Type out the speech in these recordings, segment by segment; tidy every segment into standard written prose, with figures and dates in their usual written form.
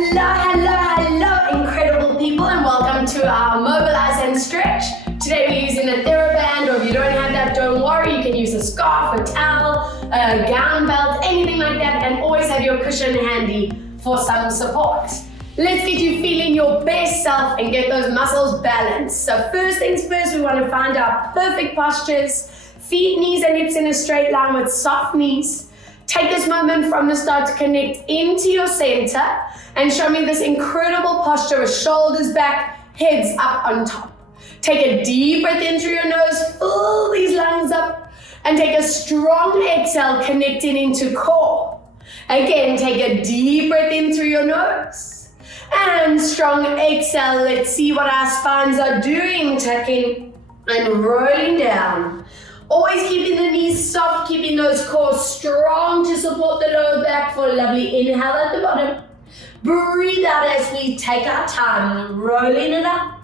Hello, incredible people, and welcome to our Mobilize and Stretch. Today we're using a TheraBand, or if you don't have that, don't worry, you can use a scarf, a towel, a gown belt, anything like that, and always have your cushion handy for some support. Let's get you feeling your best self and get those muscles balanced. So first things first, we want to find our perfect postures. Feet, knees, and hips in a straight line with soft knees. Take this moment from the start to connect into your center and show me this incredible posture with shoulders back, heads up on top. Take a deep breath in through your nose, fill these lungs up, and take a strong exhale connecting into core. Again, take a deep breath in through your nose and strong exhale. Let's see what our spines are doing, tucking and rolling down. Always keeping the knees soft, keeping those cores strong to support the lower back for a lovely inhale at the bottom. Breathe out as we take our time, rolling it up.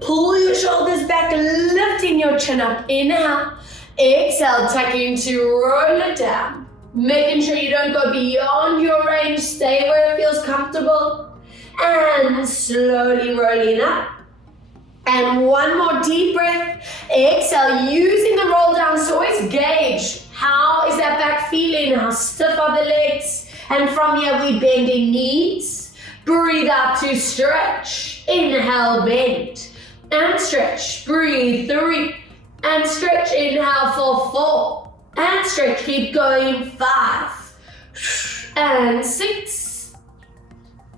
Pull your shoulders back, lifting your chin up. Inhale. Exhale, tucking to roll it down. Making sure you don't go beyond your range. Stay where it feels comfortable. And slowly rolling up. And one more deep breath. Exhale, using the roll down. So always gauge, how is that back feeling? How stiff are the legs? And from here, we bending knees. Breathe out to stretch. Inhale, bend. And stretch. Breathe, 3. And stretch. Inhale for 4. And stretch. Keep going, 5. And 6.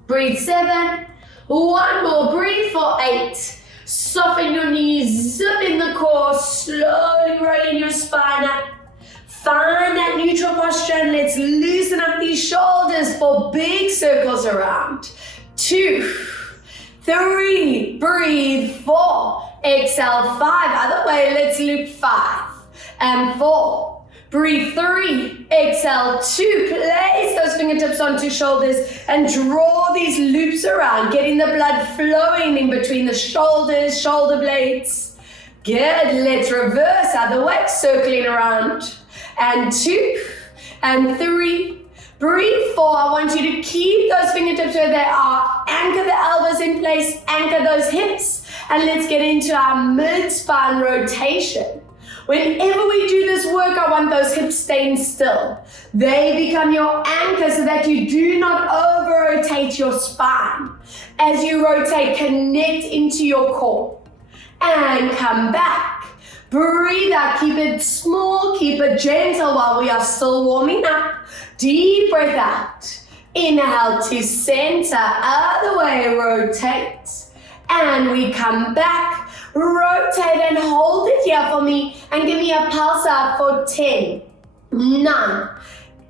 Breathe, 7. One more. Breathe for 8. Soften your knees, zip in the core, slowly rolling your spine up. Find that neutral posture and let's loosen up these shoulders for big circles around. 2, 3, breathe, 4, exhale, 5, other way, let's loop 5, and 4. Breathe, 3, exhale, 2, place those fingertips onto shoulders and draw these loops around, getting the blood flowing in between the shoulders, shoulder blades. Good, let's reverse, other way, circling around. And 2, and 3, breathe, 4. I want you to keep those fingertips where they are, anchor the elbows in place, anchor those hips, and let's get into our mid-spine rotation. Whenever we do this work, I want those hips staying still. They become your anchor so that you do not over-rotate your spine. As you rotate, connect into your core. And come back. Breathe out, keep it small, keep it gentle while we are still warming up. Deep breath out. Inhale to center, other way, rotate. And we come back. Rotate and hold it here for me and give me a pulse out for 10, 9,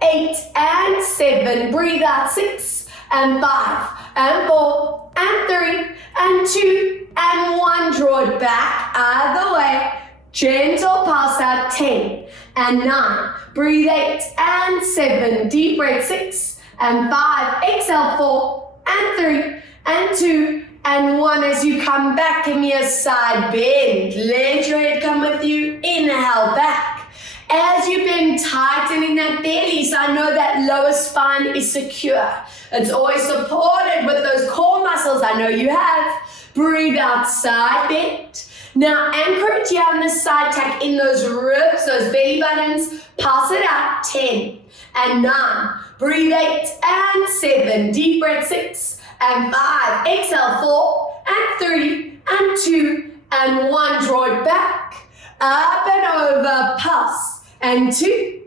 8, and 7. Breathe out, 6, and 5, and 4, and 3, and 2, and 1. Draw it back, other way. Gentle pulse out, 10, and 9. Breathe 8, and 7. Deep breath, 6, and 5. Exhale, 4, and 3, and 2, and 1. As you come back, give me a side bend. Let your head come with you. Inhale back. As you bend, tightening that belly so I know that lower spine is secure. It's always supported with those core muscles I know you have. Breathe out, side bend. Now anchor it here on the side, tuck in those ribs, those belly buttons. Pass it out, 10 and 9. Breathe 8 and 7. Deep breath, 6 and 5. Exhale, 4 and 3 and 2 and 1. Draw it back, up and over, pulse, and 2,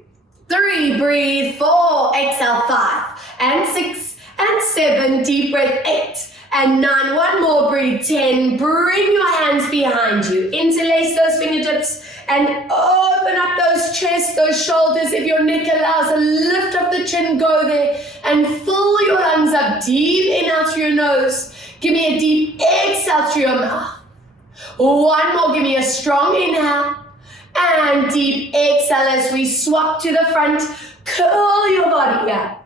3. Breathe, 4. Exhale, 5 and 6 and 7. Deep breath, 8 and 9. One more, breathe, 10. Bring your hands behind you. Interlace those fingertips and open up those chests, those shoulders. If your neck allows, lift up the chin, go there, and fill your lungs up. Deep inhale through your nose. Give me a deep exhale through your mouth. One more, give me a strong inhale. And deep exhale as we swap to the front. Curl your body up.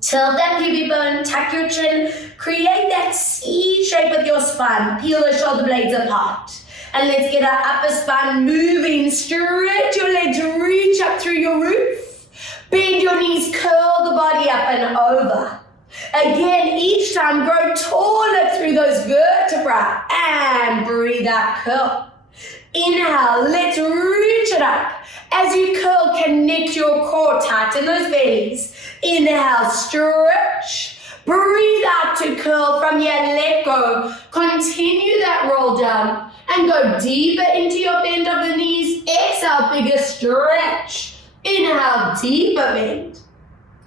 Tilt that pubic bone, tuck your chin, create that C shape with your spine. Peel the shoulder blades apart. And let's get our upper spine moving. Stretch your legs, reach up through your roof. Bend your knees, curl the body up and over. Again, each time grow taller through those vertebrae and breathe out, curl. Inhale, let's reach it up. As you curl, connect your core, tighten those bellies. Inhale, stretch. Breathe out to curl from here, let go. Continue that roll down and go deeper into your bend of the knees. Exhale, bigger stretch. Inhale, deeper bend.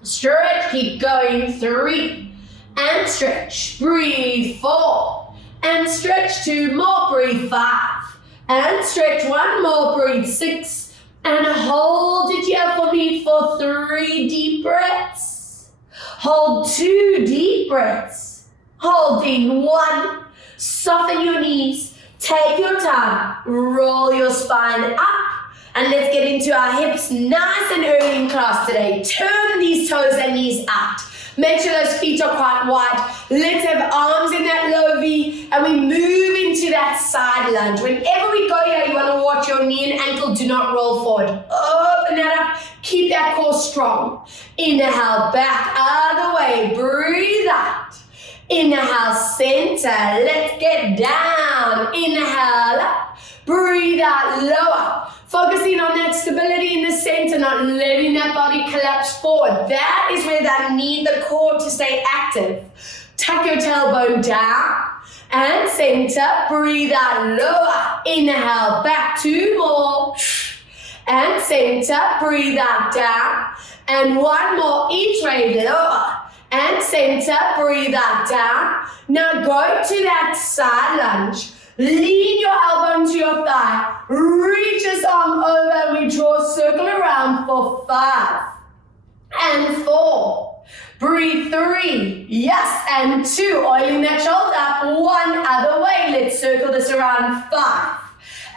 Stretch, keep going, 3. And stretch, breathe, 4. And stretch, 2 more, breathe, 5. And stretch, 1 more, breathe, 6. And hold it here for me for 3 deep breaths. Hold 2 deep breaths. Holding 1. Soften your knees. Take your time. Roll your spine up. And let's get into our hips nice and early in class today. Turn these toes and knees out. Make sure those feet are quite wide. Let's have arms in that low V and we move into that side lunge. Whenever we go here, you want to watch your knee and ankle do not roll forward. Open that up. Keep that core strong. Inhale, back, other way. Breathe out. Inhale, center. Let's get down. Inhale, up. Breathe out, lower. Focusing on that stability in the center, not letting that body collapse forward. That is where that need the core to stay active. Tuck your tailbone down and center. Breathe out, lower. Inhale, back, 2 more. And center, breathe out, down. And 1 more, each way, lower. And center, breathe out, down. Now go to that side lunge. Lean your elbow into your thigh. Reach this arm over and we draw a circle around for 5. And 4. Breathe, 3. Yes, and 2. Oiling that shoulder up. 1 other way. Let's circle this around. 5.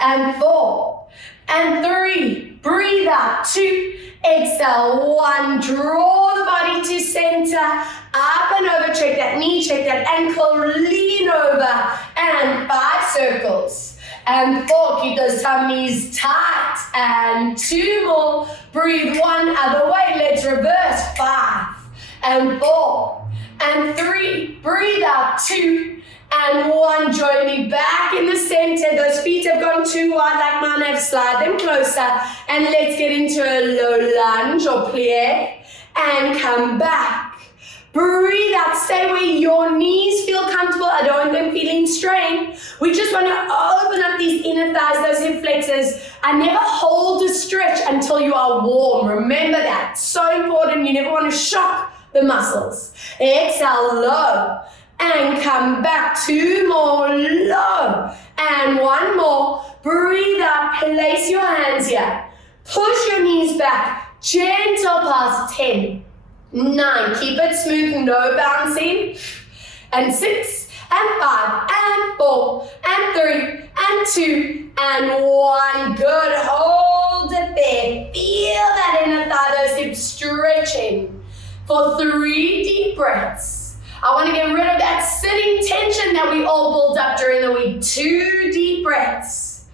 And 4. And 3. Breathe out. 2. Exhale, 1. Draw the body to center. Up and over. Check that knee, check that ankle. Lean over. And 5 circles. And 4. Keep those tummies tight. And 2 more. Breathe 1 other way. Let's reverse. 5. And 4. And 3. Breathe out. 2. And 1, join me back in the center. Those feet have gone too wide like mine have. Slide them closer. And let's get into a low lunge or plie. And come back. Breathe out. Stay where your knees feel comfortable. I don't want them feeling strained. We just want to open up these inner thighs, those hip flexors. And never hold a stretch until you are warm. Remember that. So important. You never want to shock the muscles. Exhale, low. And come back. 2 more, low. And 1 more. Breathe up. Place your hands here. Push your knees back. Gentle pulse. 10, 9. Keep it smooth. No bouncing. And 6, and 5, and 4, and 3, and 2, and 1. Good. Hold it there. Feel that inner thigh, those hips stretching for 3 deep breaths. I want to get rid of that sitting tension that we all build up during the week. 2 deep breaths.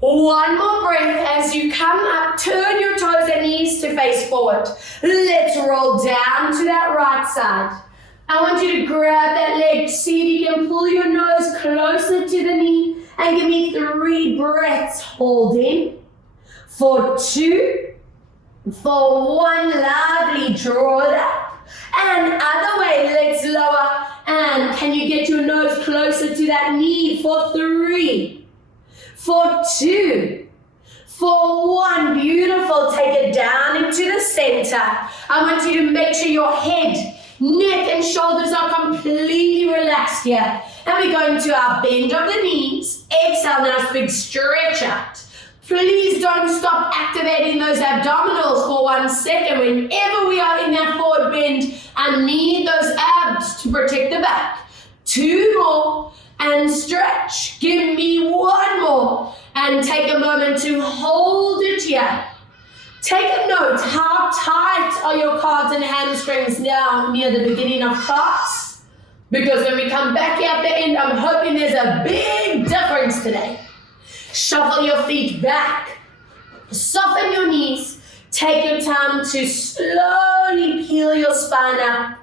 1 more breath as you come up. Turn your toes and knees to face forward. Let's roll down to that right side. I want you to grab that leg. See if you can pull your nose closer to the knee and give me 3 breaths. Holding. For 2. For 1. Lovely. Draw it up. And other way, let's lower. And can you get your nose closer to that knee for 3, for 2, for 1. Beautiful. Take it down into the center. I want you to make sure your head, neck, and shoulders are completely relaxed here. And we're going to our bend of the knees. Exhale, nice big stretch out. Please don't stop activating those abdominals for 1 second. Whenever we are in that forward bend, I need those abs to protect the back. 2 more and stretch. Give me 1 more and take a moment to hold it here. Take a note, how tight are your calves and hamstrings now near the beginning of class? Because when we come back here at the end, I'm hoping there's a big difference today. Shuffle your feet back. Soften your knees. Take your time to slowly peel your spine up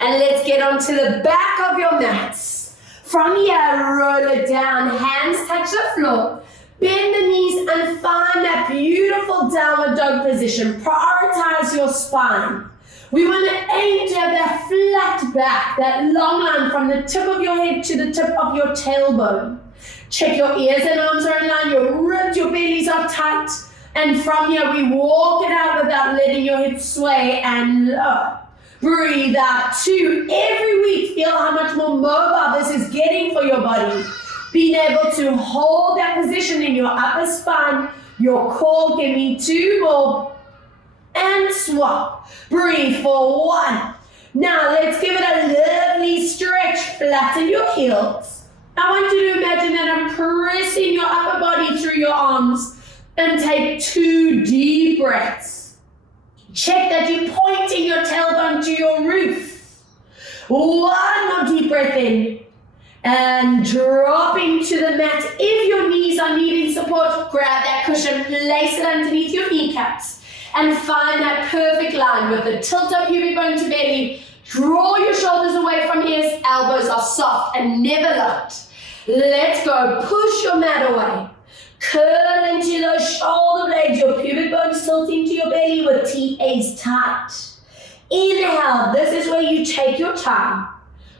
And let's get onto the back of your mats. From here, roll it down, hands touch the floor. Bend the knees and find that beautiful downward dog position. Prioritize your spine. We want to aim to have that flat back, that long line from the tip of your head to the tip of your tailbone. Check your ears and arms are in line, your ribs, your bellies are tight. And from here, we walk it out without letting your hips sway and lower. Breathe out 2. Every week, feel how much more mobile this is getting for your body. Being able to hold that position in your upper spine, your core. Give me 2 more. And swap. Breathe for 1. Now let's give it a lovely stretch. Flatten your heels. I want you to imagine that I'm pressing your upper body through your arms. And take 2 deep breaths. Check that you're pointing your tailbone to your roof. 1 more deep breath in. And dropping to the mat. If your knees are needing support, grab that cushion, place it underneath your kneecaps, and find that perfect line with the tilt up pubic bone to belly. Draw your shoulders away from ears, elbows are soft and never locked. Let's go, push your mat away. Curl into those shoulder blades, your pubic bones tilting to your belly with TAs tight. Inhale, this is where you take your time.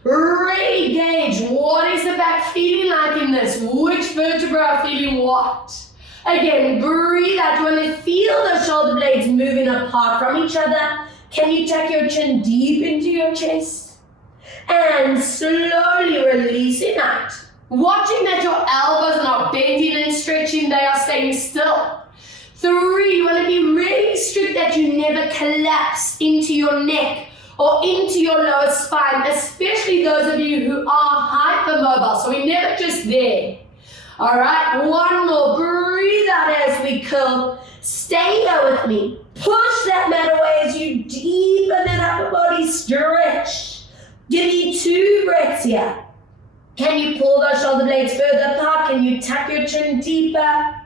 Really gauge what is the back feeling like in this, which vertebra are feeling what. Again, breathe out. You want to feel the shoulder blades moving apart from each other. Can you tuck your chin deep into your chest? And slowly releasing out. Watching that your elbows are not bending and stretching, they are staying still. 3, you want to be really strict that you never collapse into your neck or into your lower spine, especially those of you who are hypermobile. So we're never just there. All right, 1 more. Breathe out as we curl. Stay here with me. Push that mat away as you deepen that upper body stretch. Give me 2 breaths here. Can you pull those shoulder blades further apart? Can you tuck your chin deeper?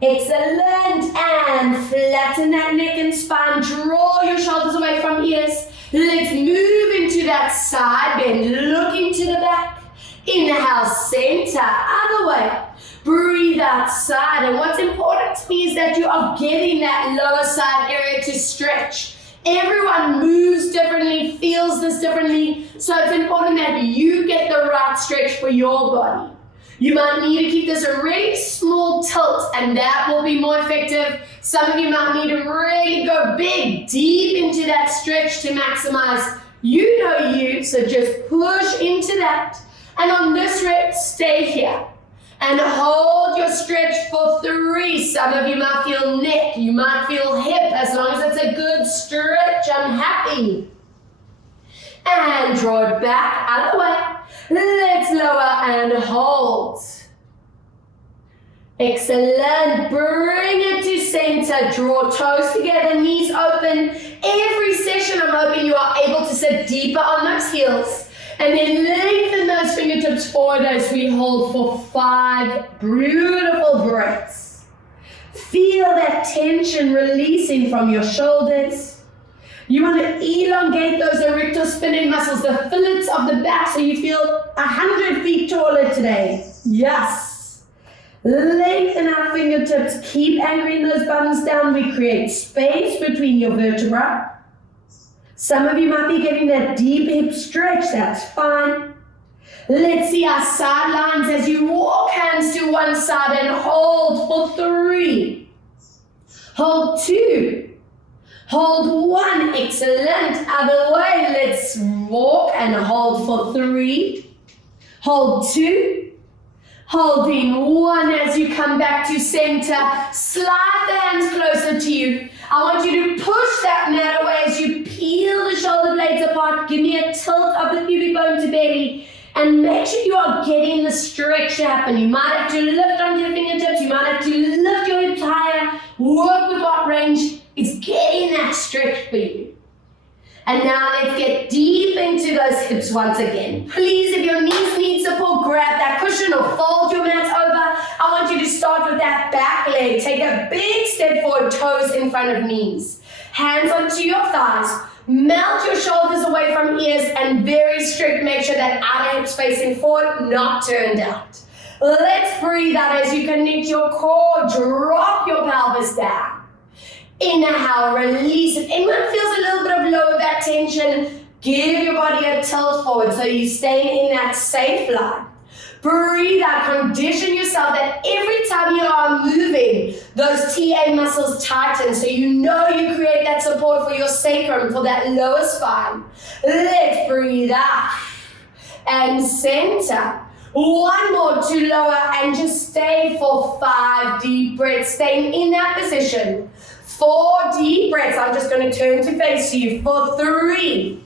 Excellent. And flatten that neck and spine. Draw your shoulders away from ears. Let's move into that side bend. Looking to the back. Inhale, center. Other way. Breathe out side. And what's important to me is that you are getting that lower side area to stretch. Everyone moves differently, feels this differently. So it's important that you get the right stretch for your body. You might need to keep this a really small tilt, and that will be more effective. Some of you might need to really go big, deep into that stretch to maximize. You know you, so just push into that. And on this rep, stay here. And hold your stretch for 3. Some of you might feel neck, you might feel hip. As long as it's a good stretch, I'm happy. And draw it back, other way. Let's lower and hold. Excellent. Bring it to center. Draw toes together, knees open. Every session, I'm hoping you are able to sit deeper on those heels. And then lengthen those fingertips forward as we hold for 5 beautiful breaths. Feel that tension releasing from your shoulders. You want to elongate those erector spinning muscles, the fillets of the back, so you feel 100 feet taller today. Yes. Lengthen our fingertips. Keep anchoring those buttons down. We create space between your vertebrae. Some of you might be getting that deep hip stretch. That's fine. Let's see our side lines as you walk hands to one side and hold for 3. Hold 2. Hold 1. Excellent. Other way. Let's walk and hold for 3. Hold 2. Holding 1 as you come back to center. Slide the hands closer to you. I want you to push that mat away as you peel the shoulder blades apart. Give me a tilt of the pubic bone to belly. And make sure you are getting the stretch to happen. You might have to lift onto your fingertips. You might have to lift your hips higher. Work with what range. It's getting that stretch for you. And now let's get deep into those hips once again. Please, if your knees need support, grab that cushion or fold your mat over. I want you to start with that back leg. Take a big step forward, toes in front of knees. Hands onto your thighs. Melt your shoulders away from ears and very strict. Make sure that outer hips facing forward, not turned out. Let's breathe out as you connect your core. Drop your pelvis down. Inhale, release. If anyone feels a little bit of lower back tension, give your body a tilt forward so you stay in that safe line. Breathe out. Condition yourself that every time you are moving, those TA muscles tighten so you know you create that support for your sacrum, for that lower spine. Let's breathe out and center. One more to lower and just stay for 5 deep breaths, staying in that position. 4 deep breaths. I'm just going to turn to face you for 3,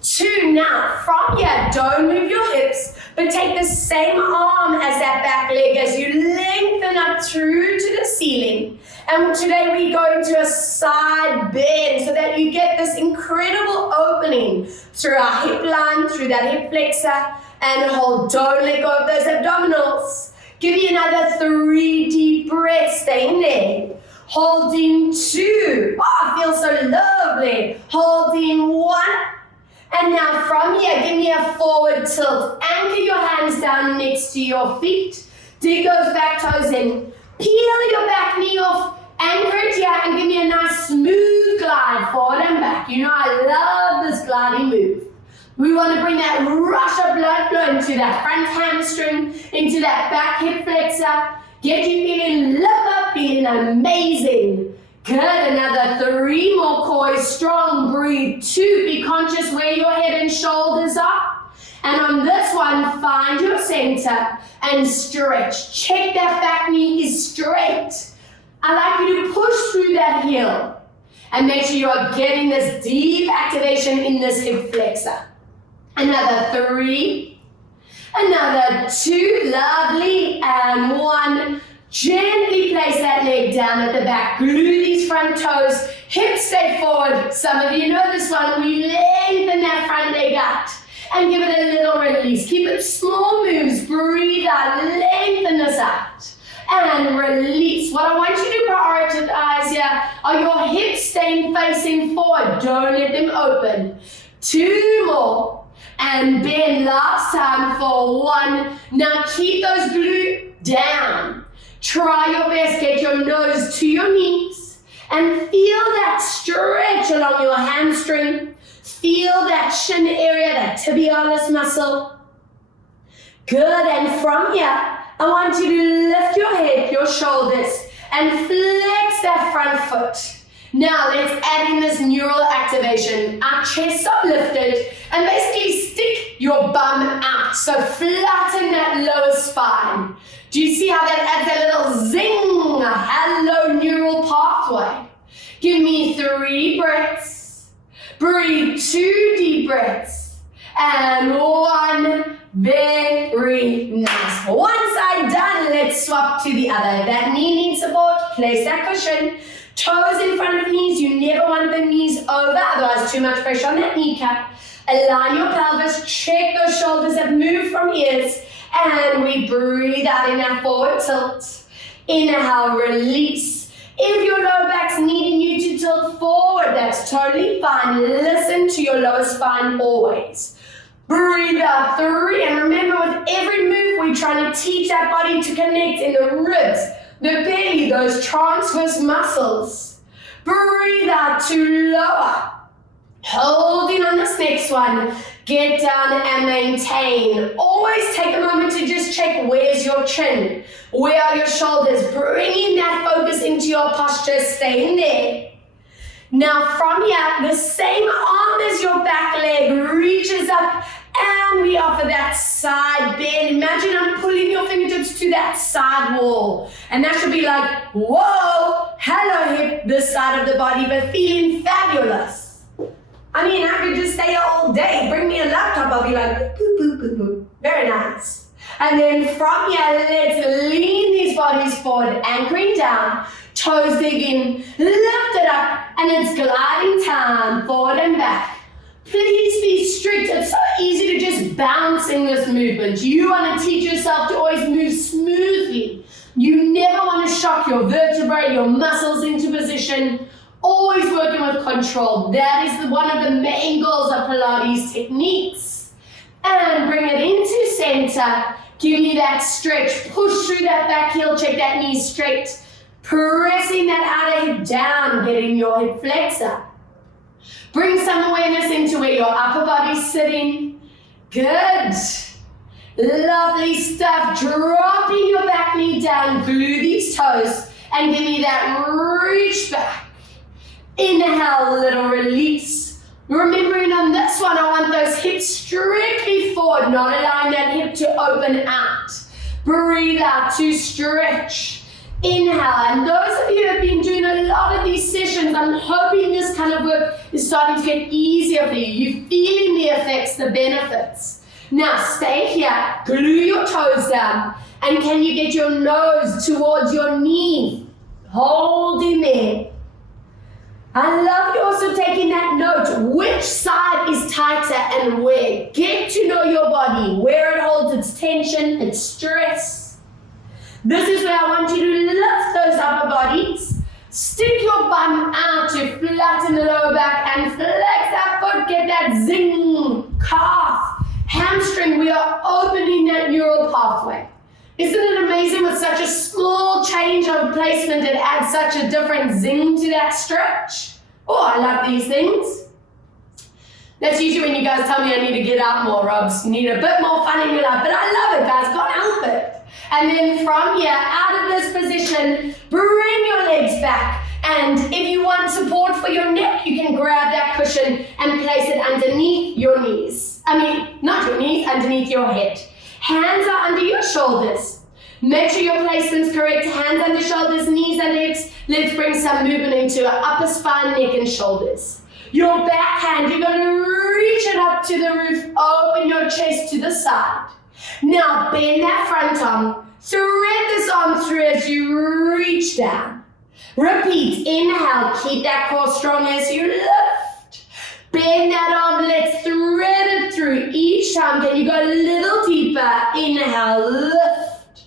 2. Now, from here, don't move your hips, but take the same arm as that back leg as you lengthen up through to the ceiling. And today we go into a side bend so that you get this incredible opening through our hip line, through that hip flexor, and hold. Don't let go of those abdominals. Give me another 3 deep breaths, staying there. Holding 2. Oh, feels so lovely. Holding 1. And now from here, give me a forward tilt. Anchor your hands down next to your feet. Dig those back toes in. Peel your back knee off. Anchor it here and give me a nice smooth glide forward and back. You know I love this gliding move. We want to bring that rush of blood flow into that front hamstring, into that back hip flexor. Get you feeling lit up, feeling amazing. Good, another 3 more core, strong, breathe. 2, be conscious where your head and shoulders are. And on this one, find your center and stretch. Check that back knee is straight. I'd like you to push through that heel and make sure you are getting this deep activation in this hip flexor. Another 3, another 2, lovely, and 1. Gently place that leg down at the back. Glue these front toes. Hips stay forward. Some of you know this one. We lengthen that front leg out and give it a little release. Keep it small moves. Breathe out. Lengthen this out. And release. What I want you to prioritize here are your hips staying facing forward. Don't let them open. 2 more. And bend last time for 1. Now keep those glutes down. Try your best, get your nose to your knees and feel that stretch along your hamstring. Feel that shin area, that tibialis muscle. Good, and from here, I want you to lift your head, your shoulders, and flex that front foot. Now let's add in this neural activation. Our chests are lifted and basically stick your bum out. So flatten that lower spine. Do you see how that adds a little zing? Hello, neural pathway. Give me 3 breaths. Breathe 2 deep breaths. And 1. Very nice. One side done. Let's swap to the other. That knee needs support. Place that cushion. Toes in front of knees. You never want the knees over, otherwise too much pressure on that kneecap. Align your pelvis. Check those shoulders that move from ears. And we breathe out in that forward tilt. Inhale, release. If your lower back's needing you to tilt forward, that's totally fine. Listen to your lower spine always. Breathe out 3. And remember, with every move, we're trying to teach that body to connect in the ribs, the belly, those transverse muscles. Breathe out to lower. Holding on this next one. Get down and maintain. Always take a moment to just check where's your chin. Where are your shoulders? Bringing that focus into your posture. Stay in there. Now from here, the same arm as your back leg reaches up and we offer that side bend. Imagine I'm pulling your fingertips to that side wall. And that should be like, whoa, hello hip, this side of the body, but feeling fabulous. I mean, I could just stay all day. Bring me a laptop, I'll be like, boop, boop, boop, boop. Very nice. And then from here, let's lean these bodies forward, anchoring down, toes dig in, lift it up, and it's gliding time, forward and back. Please be strict. It's so easy to just bounce in this movement. You want to teach yourself to always move smoothly. You never want to shock your vertebrae, your muscles into position. always working with control. That is one of the main goals of Pilates techniques. And bring it into center. Give me that stretch. Push through that back heel. Check that knee straight. Pressing that outer hip down. Getting your hip flexor. Bring some awareness into where your upper body's sitting. Good. Lovely stuff. Dropping your back knee down. Glue these toes. And give me that reach back. Inhale, little release. Remembering on this one, I want those hips strictly forward, not allowing that hip to open out. Breathe out to stretch. Inhale, and those of you who have been doing a lot of these sessions, I'm hoping this kind of work is starting to get easier for you. You're feeling the effects, the benefits. Now stay here, glue your toes down, and can you get your nose towards your knee? Hold in there. I love you also taking that note. Which side is tighter and where? Get to know your body, where it holds its tension, its stress. This is where I want you to lift those upper bodies. Stick your bum out to flatten the lower back and flex that foot. Get that zing, calf, hamstring. We are opening that neural pathway. Isn't it amazing with such a small change of placement, it adds such a different zing to that stretch? Oh, I love these things. That's usually when you guys tell me I need to get out more, Robs. You need a bit more fun in your life, but I love it, guys, can't help it. And then from here, out of this position, bring your legs back. And if you want support for your neck, you can grab that cushion and place it underneath your knees. Not your knees, underneath your head. Hands are under your shoulders. Make sure your placement's correct. Hands under shoulders, knees under hips. Let's bring some movement into our upper spine, neck, and shoulders. Your backhand, you're going to reach it up to the roof. Open your chest to the side. Now bend that front arm. Thread this arm through as you reach down. Repeat. Inhale. Keep that core strong as you lift. Bend that arm. Let's thread it through each time. Can you go a little deeper? Inhale. Lift.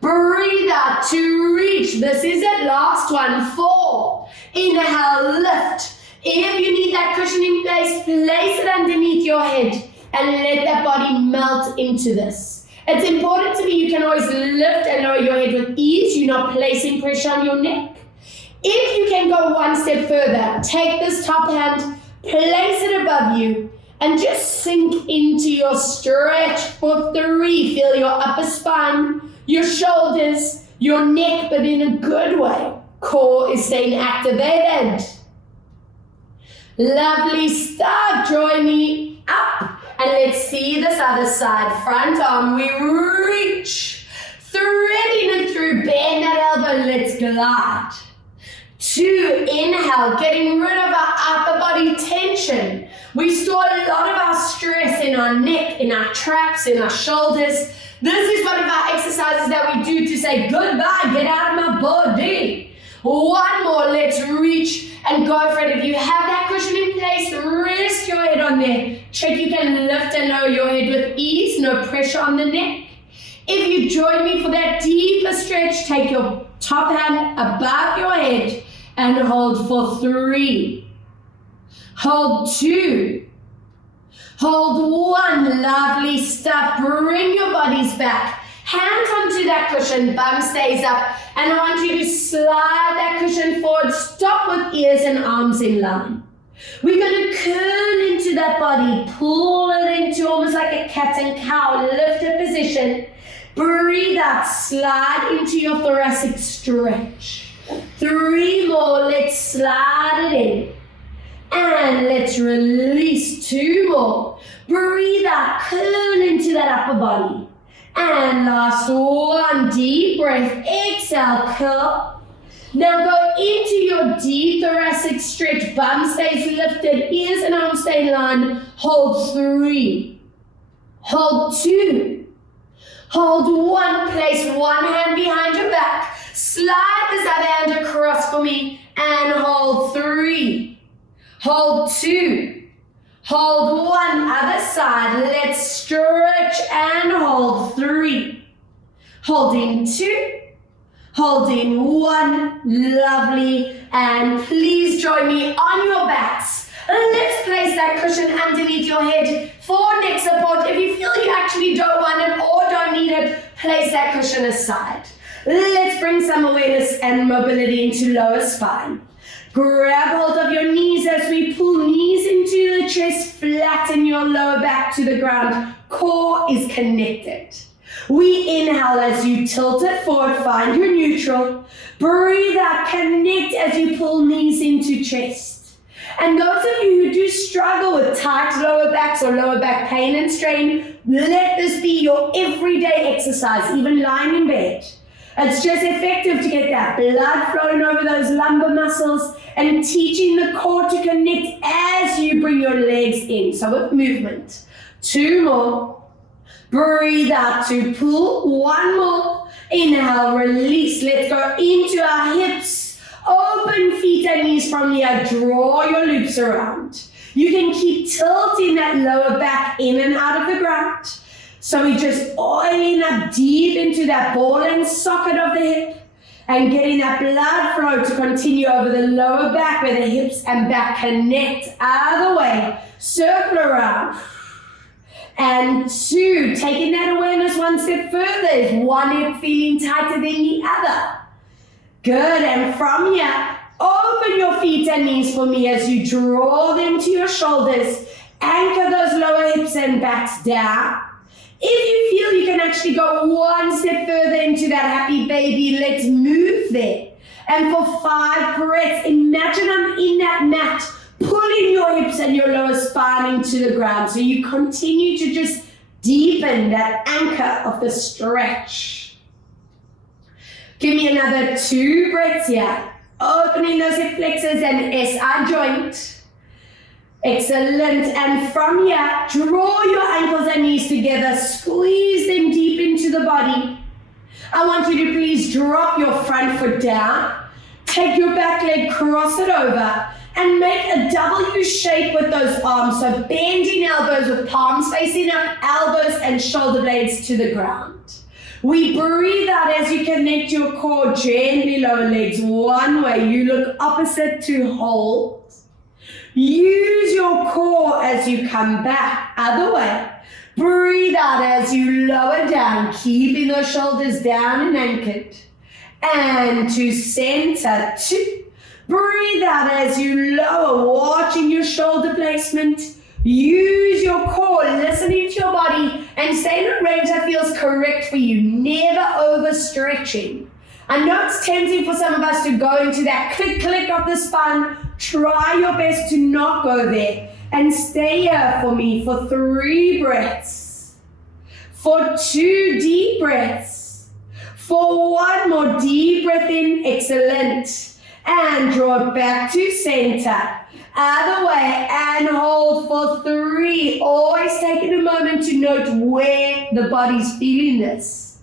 Breathe out to reach. This is it. Last one. 4. Inhale. Lift. If you need that cushion in place, place it underneath your head and let that body melt into this. It's important to me you can always lift and lower your head with ease. You're not placing pressure on your neck. If you can go one step further, take this top hand, place it above you, and just sink into your stretch for 3. Feel your upper spine, your shoulders, your neck, but in a good way. Core is staying activated. Lovely stuff. Join me up. And let's see this other side. Front arm, we reach. Threading it through, bend that elbow, let's glide. 2, inhale, getting rid of our upper body tension. We store a lot of our stress in our neck, in our traps, in our shoulders. This is one of our exercises that we do to say goodbye, get out of my body. One more, let's reach and go for it. If you have that cushion in place, rest your head on there. Check you can lift and lower your head with ease, no pressure on the neck. If you join me for that deeper stretch, take your top hand above your head and hold for 3. Hold 2. Hold 1. Lovely stuff. Bring your bodies back. Hands onto that cushion, bum stays up, and I want you to slide that cushion forward. Stop with ears and arms in line. We're going to curl into that body, pull it into almost like a cat and cow, lifted position. Breathe out, slide into your thoracic stretch. 3 more, let's slide it in. And let's release. 2 more. Breathe out, curl into that upper body. And last one, deep breath, exhale, curl. Now go into your deep thoracic stretch, bum stays lifted, ears and arms stay in line. Hold 3, hold 2, hold 1, place one hand behind your back, slide this other hand across for me, and hold 3, hold 2, hold 1, other side, let's stretch and hold 3, holding 2, Holding one, lovely, and please join me on your backs. Let's place that cushion underneath your head for neck support. If you feel you actually don't want it or don't need it, place that cushion aside. Let's bring some awareness and mobility into lower spine. Grab hold of your knees as we pull knees into the chest, flatten your lower back to the ground. Core is connected. We inhale as you tilt it forward, find your neutral. Breathe out, connect as you pull knees into chest. And those of you who do struggle with tight lower backs or lower back pain and strain, let this be your everyday exercise, even lying in bed. It's just effective to get that blood flowing over those lumbar muscles and teaching the core to connect as you bring your legs in. So with movement. 2 more. Breathe out to pull. 1 more. Inhale, release. Let's go into our hips. Open feet and knees from here. Draw your loops around. You can keep tilting that lower back in and out of the ground. So we're just oiling up deep into that ball and socket of the hip and getting that blood flow to continue over the lower back where the hips and back connect. Other way. Circle around. And 2, taking that awareness one step further, is one hip feeling tighter than the other. Good, and from here, open your feet and knees for me as you draw them to your shoulders. Anchor those lower hips and backs down. If you feel you can actually go one step further into that happy baby, let's move there. And for 5 breaths, imagine I'm in that mat, pulling your hips and your lower spine into the ground. So you continue to just deepen that anchor of the stretch. Give me another 2 breaths here. Opening those hip flexors and SI joint. Excellent. And from here, draw your ankles and knees together. Squeeze them deep into the body. I want you to please drop your front foot down. Take your back leg, cross it over, and make a W shape with those arms. So bending elbows with palms facing up, elbows and shoulder blades to the ground. We breathe out as you connect your core, gently lower legs one way. You look opposite to hold. Use your core as you come back, other way. Breathe out as you lower down, keeping those shoulders down and anchored. And to center, 2. Breathe out as you lower, watching your shoulder placement. Use your core, listening to your body, and stay in a range that feels correct for you, never overstretching. I know it's tempting for some of us to go into that click of the spine. Try your best to not go there. And stay here for me for 3 breaths. For 2 deep breaths. For 1 more deep breath in. Excellent. And draw it back to center. Other way and hold for 3. Always taking a moment to note where the body's feeling this.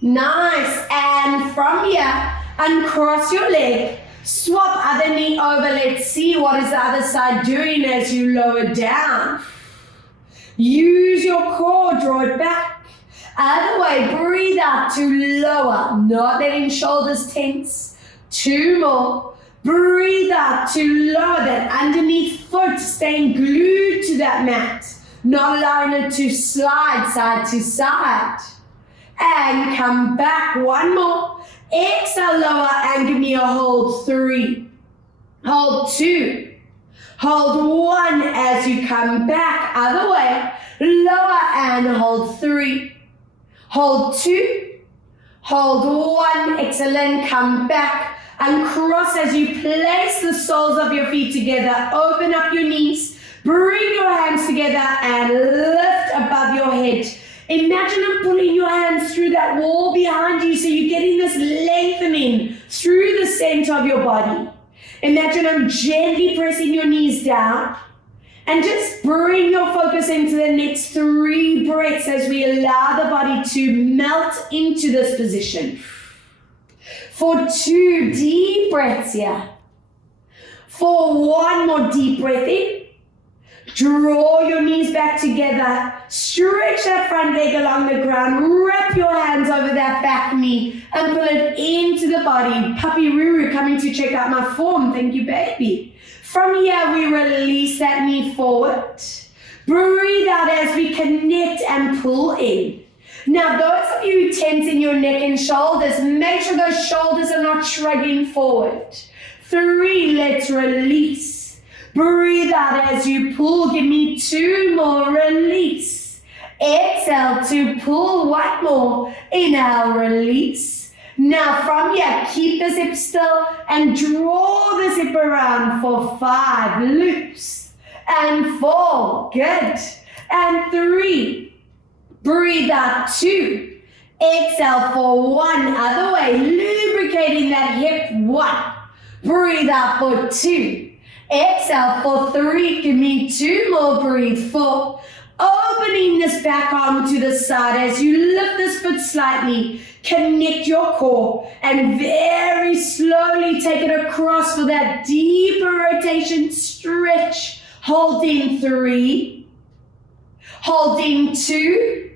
Nice. And from here, uncross your leg. Swap other knee over. Let's see what is the other side doing as you lower down. Use your core, draw it back. Other way, breathe out to lower, not letting shoulders tense. 2 more. Breathe out to lower that underneath foot, staying glued to that mat, not allowing it to slide side to side. And come back. 1 more. Exhale, lower, and give me a hold. 3. Hold 2. Hold 1 as you come back. Other way. Lower and hold 3. Hold 2. Hold 1. Excellent. Come back and cross as you place the soles of your feet together. Open up your knees. Bring your hands together and lift above your head. Imagine I'm pulling your hands through that wall behind you, so you're getting this lengthening through the center of your body. Imagine I'm gently pressing your knees down, and just bring your focus into the next 3 breaths as we allow the body to melt into this position. For 2 deep breaths here. For 1 more deep breath in. Draw your knees back together. Stretch that front leg along the ground. Wrap your hands over that back knee and pull it into the body. Puppy Ruru coming to check out my form. Thank you, baby. From here, we release that knee forward. Breathe out as we connect and pull in. Now, those of you who tense in your neck and shoulders, make sure those shoulders are not shrugging forward. 3, let's release. Breathe out as you pull. Give me 2 more. Release. Exhale to pull. 1 more. Inhale, release. Now from here, keep the zip still and draw the zip around for 5 loops. And 4. Good. And 3. Breathe out. 2. Exhale for 1. Other way. Lubricating that hip. 1. Breathe out for 2. Exhale for 3, give me 2 more, breathe 4. Opening this back arm to the side as you lift this foot slightly, connect your core and very slowly take it across for that deeper rotation, stretch, holding 3, holding 2,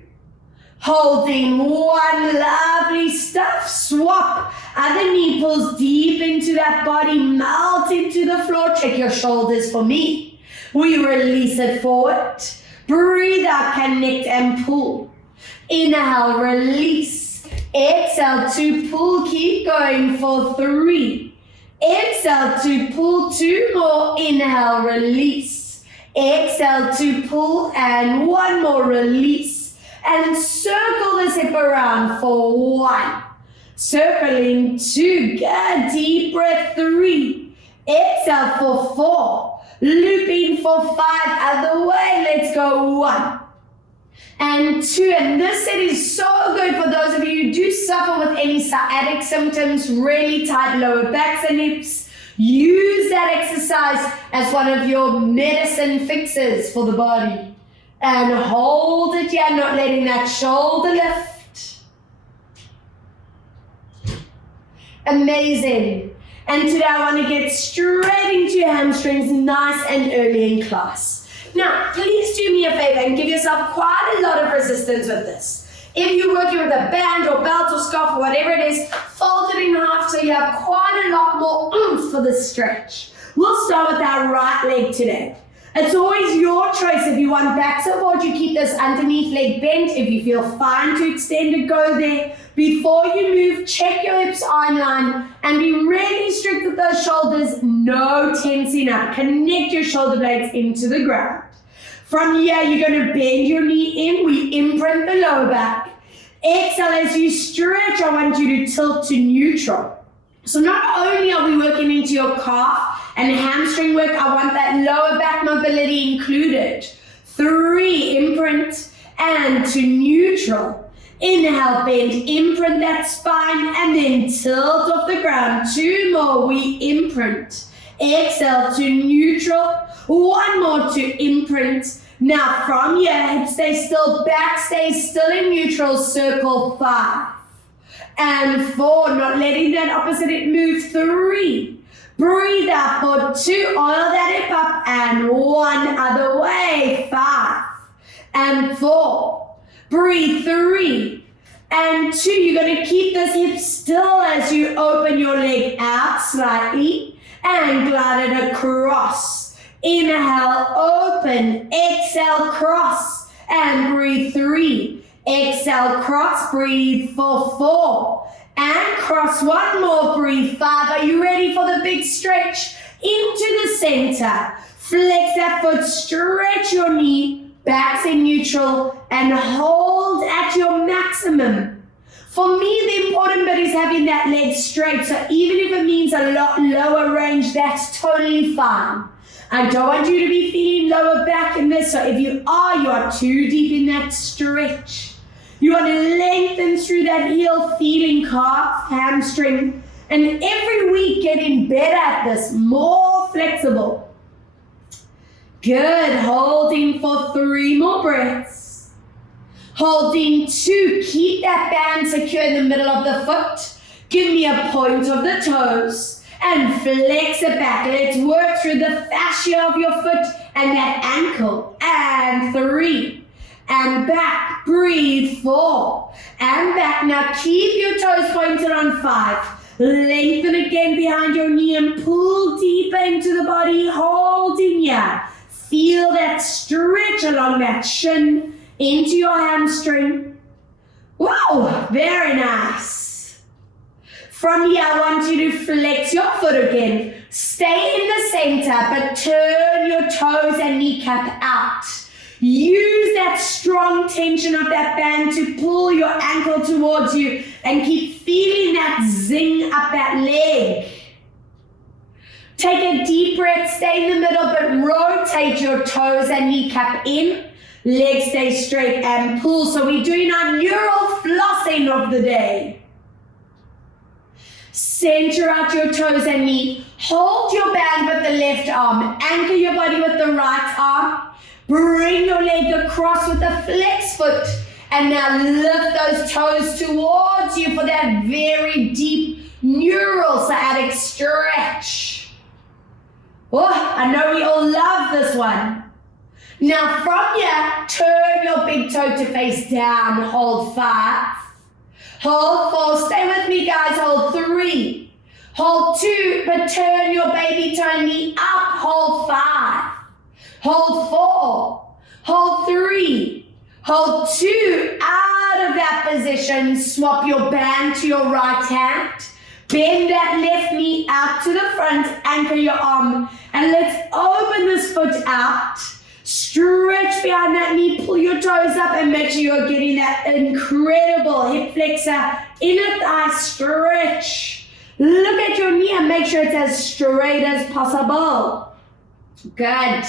holding 1, lovely stuff, swap. Other knee pulls deep into that body, melt into the floor. Check your shoulders for me. We release it forward. Breathe out, connect and pull. Inhale, release. Exhale to pull, keep going for 3. Exhale to pull, 2 more. Inhale, release. Exhale to pull and 1 more, release. And circle the zip around for 1. Circling 2, good, deep breath 3, exhale for 4, looping for 5, other way, let's go 1 and 2, and this set is so good for those of you who do suffer with any sciatic symptoms, really tight lower backs and hips. Use that exercise as one of your medicine fixes for the body and hold it here, not letting that shoulder lift. Amazing. And today I want to get straight into your hamstrings nice and early in class. Now, please do me a favor and give yourself quite a lot of resistance with this. If you're working with a band or belt or scarf or whatever it is, fold it in half so you have quite a lot more oomph for the stretch. We'll start with our right leg today. It's always your choice if you want back support, you keep this underneath leg bent. If you feel fine to extend it, go there. Before you move, check your hips in line and be really strict with those shoulders. No tensing up. Connect your shoulder blades into the ground. From here, you're going to bend your knee in. We imprint the lower back. Exhale as you stretch. I want you to tilt to neutral. So not only are we working into your calf and hamstring work, I want that lower back mobility included. 3, imprint and to neutral. Inhale, bend, imprint that spine and then tilt off the ground. 2 more, we imprint. Exhale to neutral. 1 more to imprint. Now from here, hips stay still, back stay still in neutral, circle 5. And 4, not letting that opposite hip move. 3. Breathe out for 2, oil that hip up, and 1, other way, 5, and 4. Breathe, 3, and 2. You're going to keep this hip still as you open your leg out slightly and glide it across. Inhale, open, exhale, cross, and breathe 3. Exhale, cross, breathe for 4. And cross 1 more, breathe 5. Are you ready for the big stretch? Into the center. Flex that foot, stretch your knee, backs in neutral, and hold at your maximum. For me, the important bit is having that leg straight. So even if it means a lot lower range, that's totally fine. I don't want you to be feeling lower back in this. So if you are too deep in that stretch. You want to lengthen through that heel, feeling calf, hamstring, and every week getting better at this, more flexible. Good, holding for 3 more breaths. Holding 2, keep that band secure in the middle of the foot. Give me a point of the toes and flex it back. Let's work through the fascia of your foot and that ankle, and 3, and back, breathe, 4, and back. Now keep your toes pointed on 5. Lengthen again behind your knee and pull deeper into the body, holding here. Feel that stretch along that shin into your hamstring. Wow, very nice. From here, I want you to flex your foot again. Stay in the center, but turn your toes and kneecap out. Use that strong tension of that band to pull your ankle towards you and keep feeling that zing up that leg. Take a deep breath, stay in the middle, but rotate your toes and kneecap in. Legs stay straight and pull. So we're doing our neural flossing of the day. Center out your toes and knee. Hold your band with the left arm. Anchor your body with the right arm. Bring your leg across with a flex foot. And now lift those toes towards you for that very deep neural sciatic stretch. Oh, I know we all love this one. Now from here, turn your big toe to face down. Hold 5. Hold 4. Stay with me, guys. Hold 3. Hold 2, but turn your baby toe knee up. Hold 5. Hold 4. Hold 3. Hold 2. Out of that position, swap your band to your right hand. Bend that left knee out to the front. Anchor your arm. And let's open this foot out. Stretch behind that knee, pull your toes up and make sure you're getting that incredible hip flexor, inner thigh stretch. Look at your knee and make sure it's as straight as possible. Good.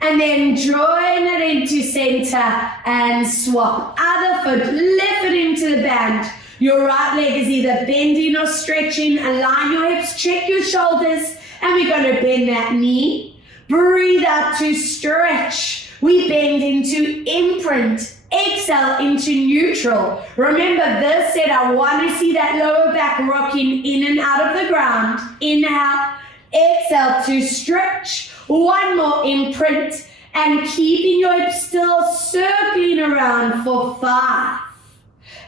And then join it into center and swap. Other foot, lift it into the band. Your right leg is either bending or stretching. Align your hips, check your shoulders. And we're going to bend that knee. Breathe out to stretch. We bend into imprint. Exhale into neutral. Remember this set, I want to see that lower back rocking in and out of the ground. Inhale, exhale to stretch. One more imprint. And keeping your hips still, circling around for 5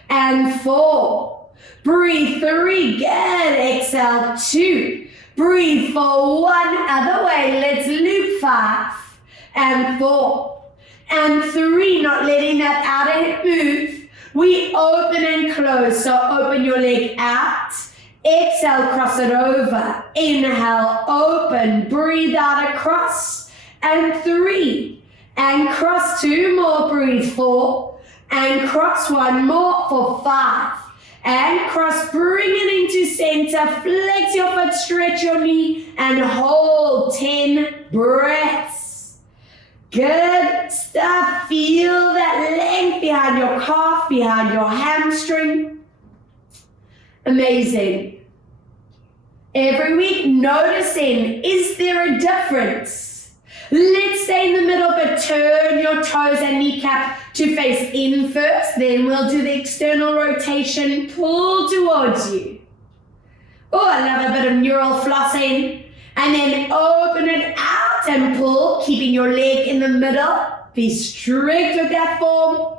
and 4. Breathe 3. Good. Exhale 2. Breathe for 1, other way. Let's loop 5 and 4 and 3. Not letting that outer hip move. We open and close. So open your leg out. Exhale, cross it over. Inhale, open. Breathe out across. And 3. And cross 2 more. Breathe 4. And cross 1 more for 5. And cross, bring it into center, flex your foot, stretch your knee, and hold 10 breaths. Good stuff. Feel that length behind your calf, behind your hamstring. Amazing. Every week, noticing, is there a difference? Let's stay in the middle, but turn your toes and kneecap to face in first. Then we'll do the external rotation, pull towards you. Oh, I love a bit of neural flossing. And then open it out and pull, keeping your leg in the middle. Be strict with that form.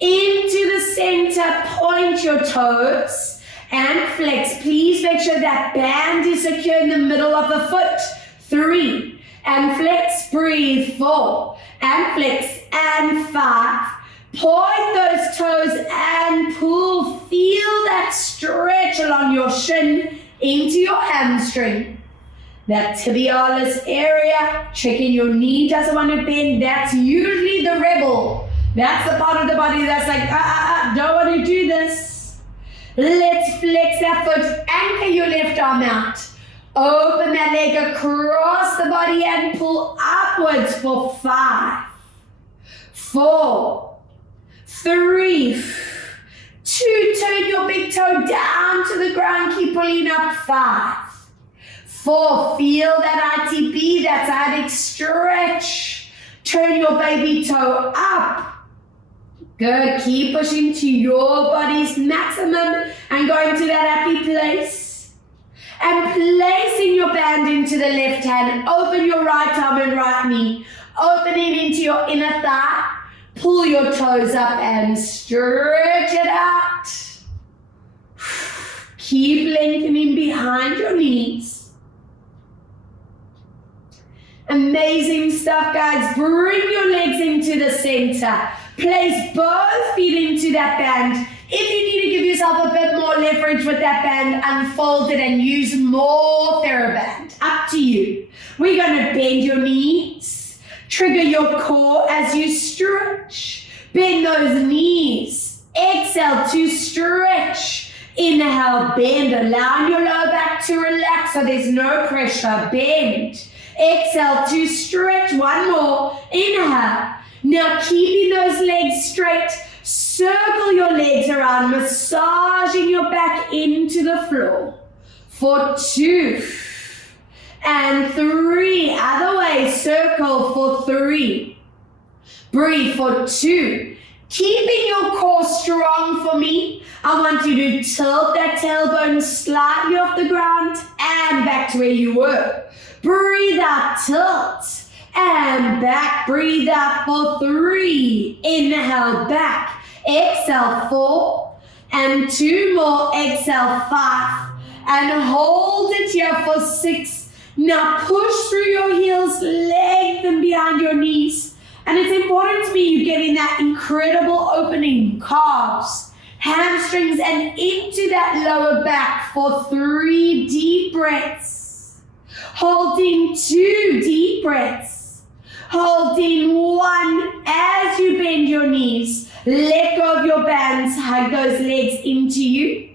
Into the center, point your toes. And flex. Please make sure that band is secure in the middle of the foot. 3. And flex. Breathe. 4. And flex. And 5. Point those toes and pull. Feel that stretch along your shin into your hamstring. That tibialis area. Checking your knee doesn't want to bend. That's usually the rebel. That's the part of the body that's like, don't want to do this. Let's flex that foot, anchor your left arm out. Open that leg across the body and pull upwards for 5, 4, 3, 2. Turn your big toe down to the ground, keep pulling up. 5, 4. Feel that ITB, that sciatic stretch. Turn your baby toe up. Good, keep pushing to your body's maximum and going to that happy place. And placing your band into the left hand, open your right arm and right knee, opening into your inner thigh, pull your toes up and stretch it out. Keep lengthening behind your knees. Amazing stuff, guys. Bring your legs into the center. Place both feet into that band. If you need to give yourself a bit more leverage with that band, unfold it and use more TheraBand. Up to you. We're going to bend your knees. Trigger your core as you stretch. Bend those knees. Exhale to stretch. Inhale, bend. Allow your lower back to relax so there's no pressure. Bend. Exhale to stretch. One more. Inhale. Now keeping those legs straight. Circle your legs around, massaging your back into the floor. For 2 and 3. Other way, circle for 3. Breathe for 2. Keeping your core strong for me. I want you to tilt that tailbone slightly off the ground and back to where you were. Breathe out, tilt. And back. Breathe out for 3. Inhale, back. Exhale, 4. And 2 more. Exhale, 5. And hold it here for 6. Now push through your heels, lengthen behind your knees. And it's important to me you get in that incredible opening, calves, hamstrings, and into that lower back for 3 deep breaths. Holding 2 deep breaths. Holding 1 as you bend your knees. Let go of your bands, hug those legs into you.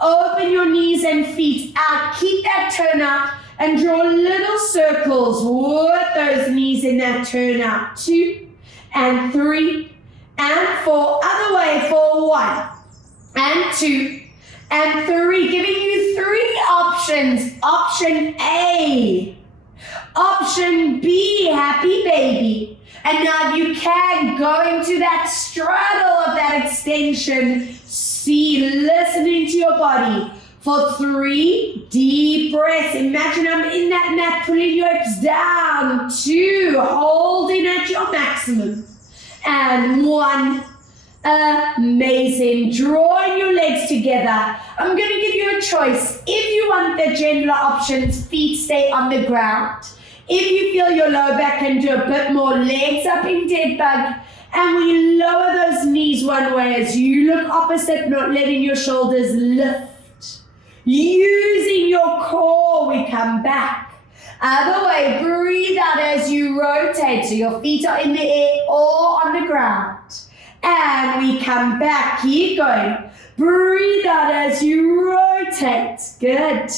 Open your knees and feet out. Keep that turn out and draw little circles with those knees in that turn out. 2 and 3 and 4. Other way for 1 and 2 and 3. Giving you 3 options. Option A. Option B, happy baby. And now you can go into that straddle of that extension. See, listening to your body for 3 deep breaths. Imagine I'm in that mat, pulling your hips down. 2, holding at your maximum. And 1, amazing. Drawing your legs together. I'm going to give you a choice. If you want the gentler options, feet stay on the ground. If you feel your lower back can do a bit more, legs up in dead bug, and we lower those knees one way as you look opposite, not letting your shoulders lift. Using your core, we come back. Other way, breathe out as you rotate, so your feet are in the air or on the ground. And we come back, keep going. Breathe out as you rotate, good.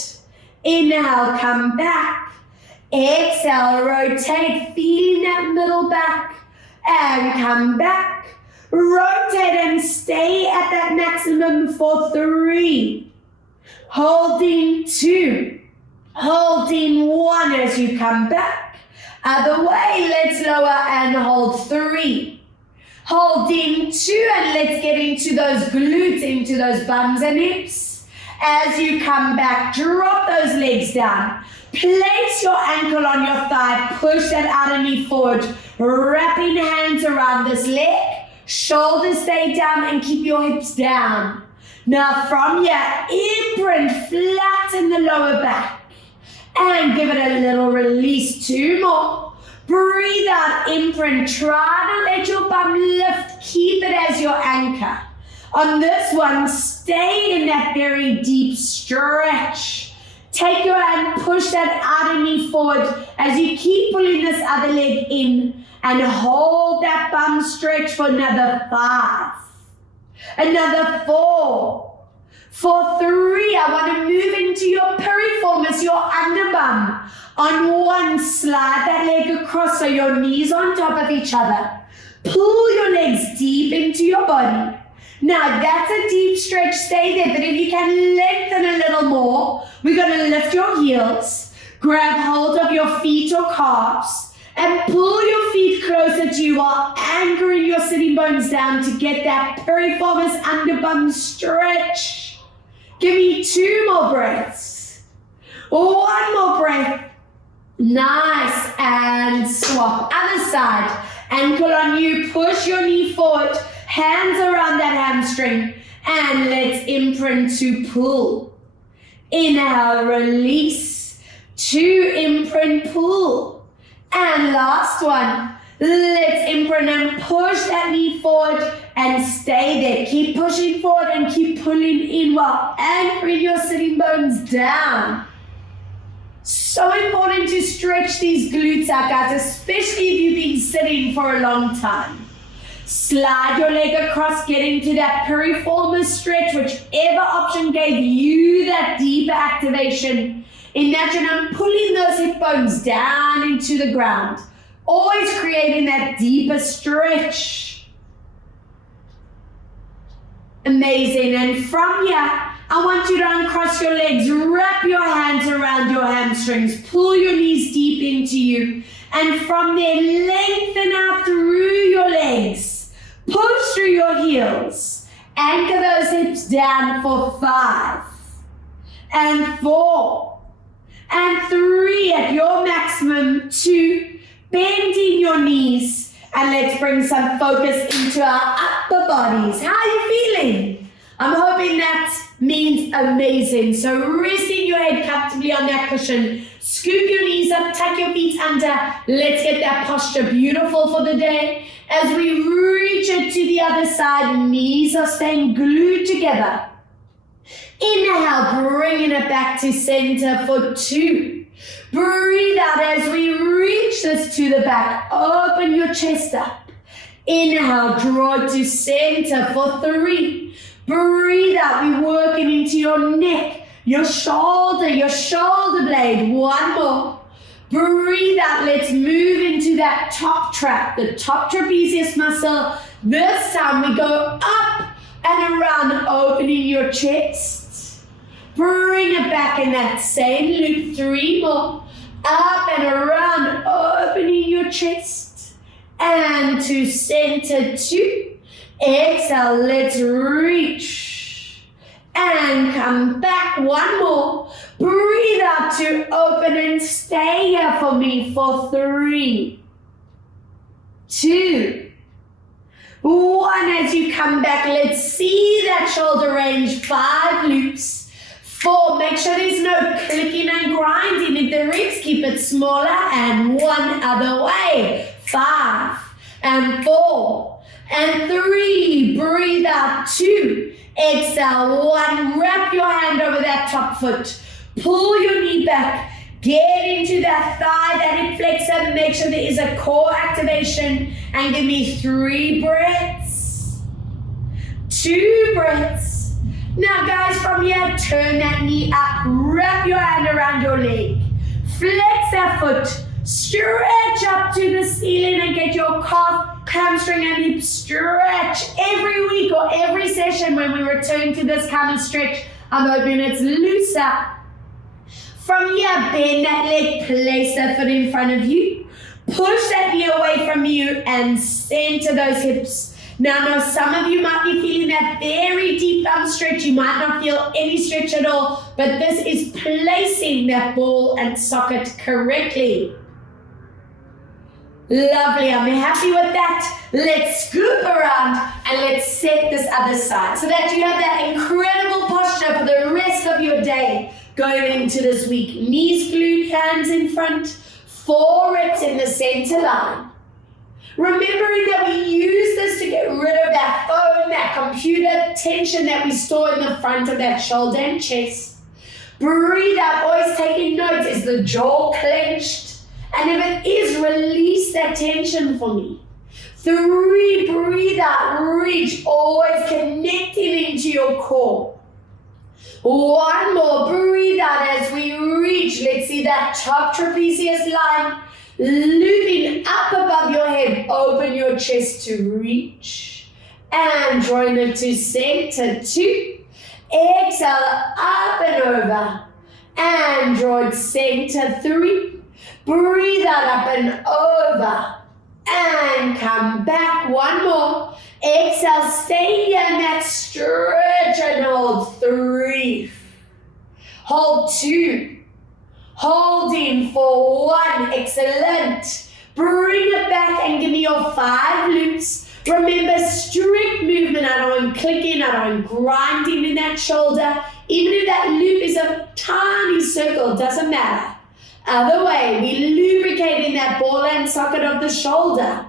Inhale, come back. Exhale, rotate, feeling that middle back, and come back. Rotate and stay at that maximum for 3. Holding 2. Holding 1 as you come back. Other way, let's lower and hold 3. Holding 2 and let's get into those glutes, into those bums and hips. As you come back, drop those legs down. Place your ankle on your thigh, push that outer knee forward, wrapping hands around this leg, shoulders stay down and keep your hips down. Now from here, imprint, flatten the lower back and give it a little release. 2 more. Breathe out, imprint, try to let your bum lift, keep it as your anchor. On this one, stay in that very deep stretch. Take your hand, push that outer knee forward as you keep pulling this other leg in and hold that bum stretch for another 5. Another 4. For 3, I want to move into your piriformis, your underbum. On 1, slide that leg across so your knees on top of each other. Pull your legs deep into your body. Now that's a deep stretch, stay there, but if you can lengthen a little more, we're going to lift your heels, grab hold of your feet or calves, and pull your feet closer to you while anchoring your sitting bones down to get that piriformis underbum stretch. Give me 2 more breaths. One more breath. Nice, and swap. Other side. Ankle on you, push your knee forward, hands around that hamstring, and let's imprint to pull. Inhale, release. 2, imprint, pull. And last one. Let's imprint and push that knee forward and stay there. Keep pushing forward and keep pulling in while anchoring your sitting bones down. So important to stretch these glutes out, guys, especially if you've been sitting for a long time. Slide your leg across, get into that piriformis stretch, whichever option gave you that deeper activation. Imagine I'm pulling those hip bones down into the ground, always creating that deeper stretch. Amazing. And from here, I want you to uncross your legs, wrap your hands around your hamstrings, pull your knees deep into you, and from there, lengthen out through your legs, push through your heels, anchor those hips down for 5, and 4, and 3 at your maximum, 2, bending your knees, and let's bring some focus into our upper bodies. How are you feeling? I'm hoping that means amazing. So resting your head comfortably on that cushion. Scoop your knees up, tuck your feet under. Let's get that posture beautiful for the day. As we reach it to the other side, knees are staying glued together. Inhale, bringing it back to center for 2. Breathe out as we reach this to the back. Open your chest up. Inhale, draw to center for 3. Breathe out, we're working into your neck, your shoulder blade. 1 more. Breathe out, let's move into that top trap, the top trapezius muscle. This time we go up and around, opening your chest. Bring it back in that same loop. 3 more. Up and around, opening your chest. And to center 2. Exhale, let's reach. And come back. 1 more. Breathe out to open and stay here for me for 3, 2, 1. As you come back, let's see that shoulder range. 5 loops. 4, make sure there's no clicking and grinding. If there is, keep it smaller. And 1 other way. 5 and 4 and 3. Breathe out. 2. Exhale. 1. Wrap your hand over that top foot. Pull your knee back. Get into that thigh, that hip flexor. Make sure there is a core activation. And give me 3 breaths. 2 breaths. Now guys, from here, turn that knee up. Wrap your hand around your leg. Flex that foot. Stretch up to the ceiling and get your calf, hamstring and hip stretch every week or every session. When we return to this kind of stretch, I'm hoping it's looser. From here, bend that leg, place that foot in front of you. Push that knee away from you and center those hips. Now, some of you might be feeling that very deep thumb stretch. You might not feel any stretch at all, but this is placing that ball and socket correctly. Lovely, I'm happy with that. Let's scoop around and let's set this other side so that you have that incredible posture for the rest of your day going into this week. Knees glued, hands in front, 4 reps in the center line. Remembering that we use this to get rid of that phone, that computer tension that we store in the front of that shoulder and chest. Breathe out, always taking notes. Is the jaw clenched? And if it is, release that tension for me. 3, breathe out, reach, always connecting into your core. 1 more, breathe out as we reach. Let's see that top trapezius line. Looping up above your head, open your chest to reach. And drawing it to center, 2. Exhale, up and over. And draw it center, 3. Breathe out, up and over. And come back. 1 more. Exhale, stay here in that stretch and hold. 3. Hold 2. Holding for 1, excellent. Bring it back and give me your 5 loops. Remember, strict movement. I don't want clicking, I don't want grinding in that shoulder. Even if that loop is a tiny circle, doesn't matter. Other way, we lubricating that ball and socket of the shoulder.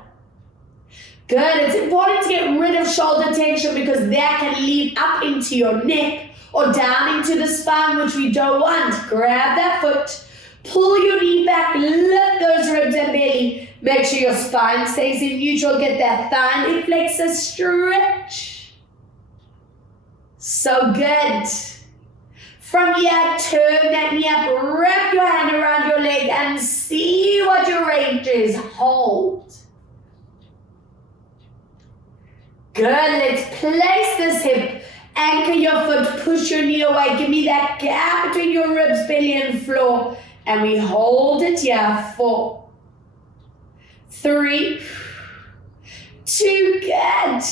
Good, it's important to get rid of shoulder tension because that can lead up into your neck or down into the spine, which we don't want. Grab that foot, pull your knee back, lift those ribs and belly. Make sure your spine stays in neutral. Get that thigh and hip flexor stretch. So good. From here, turn that knee up, wrap your hand around your leg and see what your range is. Hold. Good, let's place this hip. Anchor your foot, push your knee away. Give me that gap between your ribs, belly and floor. And we hold it here. 4, 3, 2, good.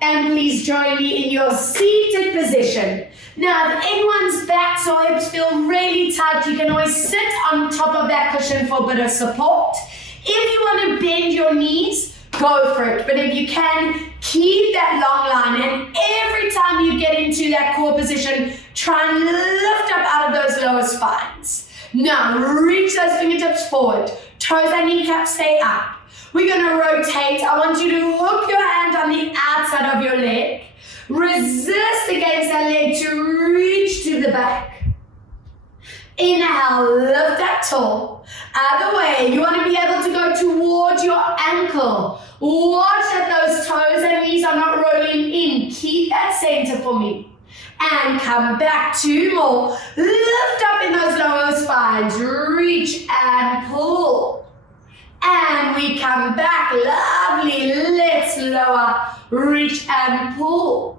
And please join me in your seated position. Now, if anyone's backs or hips feel really tight, you can always sit on top of that cushion for a bit of support. If you want to bend your knees, go for it. But if you can, keep that long line. And every time you get into that core position, try and lift up out of those lower spines. Now, reach those fingertips forward. Toes and kneecaps stay up. We're going to rotate. I want you to hook your hand on the outside of your leg. Resist against that leg to reach to the back. Inhale, lift that tall. Other way, you want to be able to go towards your ankle. Watch that those toes and knees are not rolling in. Keep that center for me. And come back, 2 more. Lift up in those lower spines. Reach and pull. And we come back. Lovely. Let's lower. Reach and pull.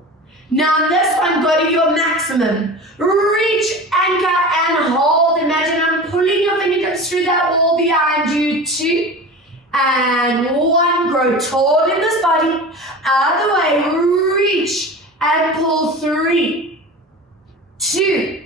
Now this one, go to your maximum. Reach, anchor, and hold. Imagine I'm pulling your fingertips through that wall behind you. 2 and 1. Grow tall in this body. Other way. Reach and pull. 3, 2,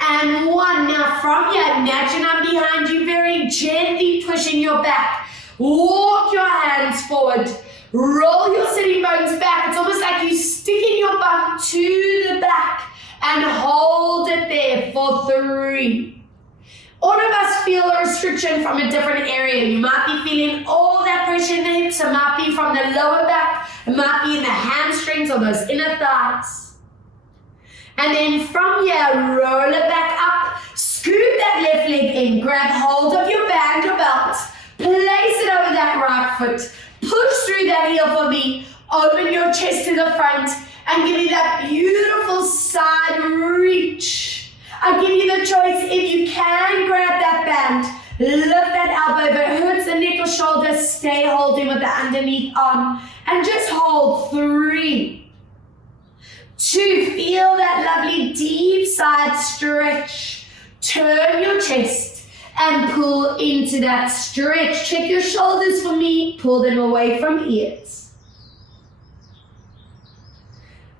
and 1. Now from here, imagine I'm behind you, very gently pushing your back. Walk your hands forward. Roll your sitting bones back. It's almost like you sticking your bum to the back and hold it there for 3. All of us feel a restriction from a different area. You might be feeling all that pressure in the hips. It might be from the lower back. It might be in the hamstrings or those inner thighs. And then from here, roll it back up. Scoop that left leg in. Grab hold of your band or belt. Place it over that right foot. Push through that heel for me. Open your chest to the front and give me that beautiful side reach. I give you the choice. If you can, grab that band. Lift that elbow. If it hurts the neck or shoulder, stay holding with the underneath arm. And just hold. 3, 2. Feel that lovely deep side stretch. Turn your chest and pull into that stretch. Check your shoulders for me. Pull them away from ears.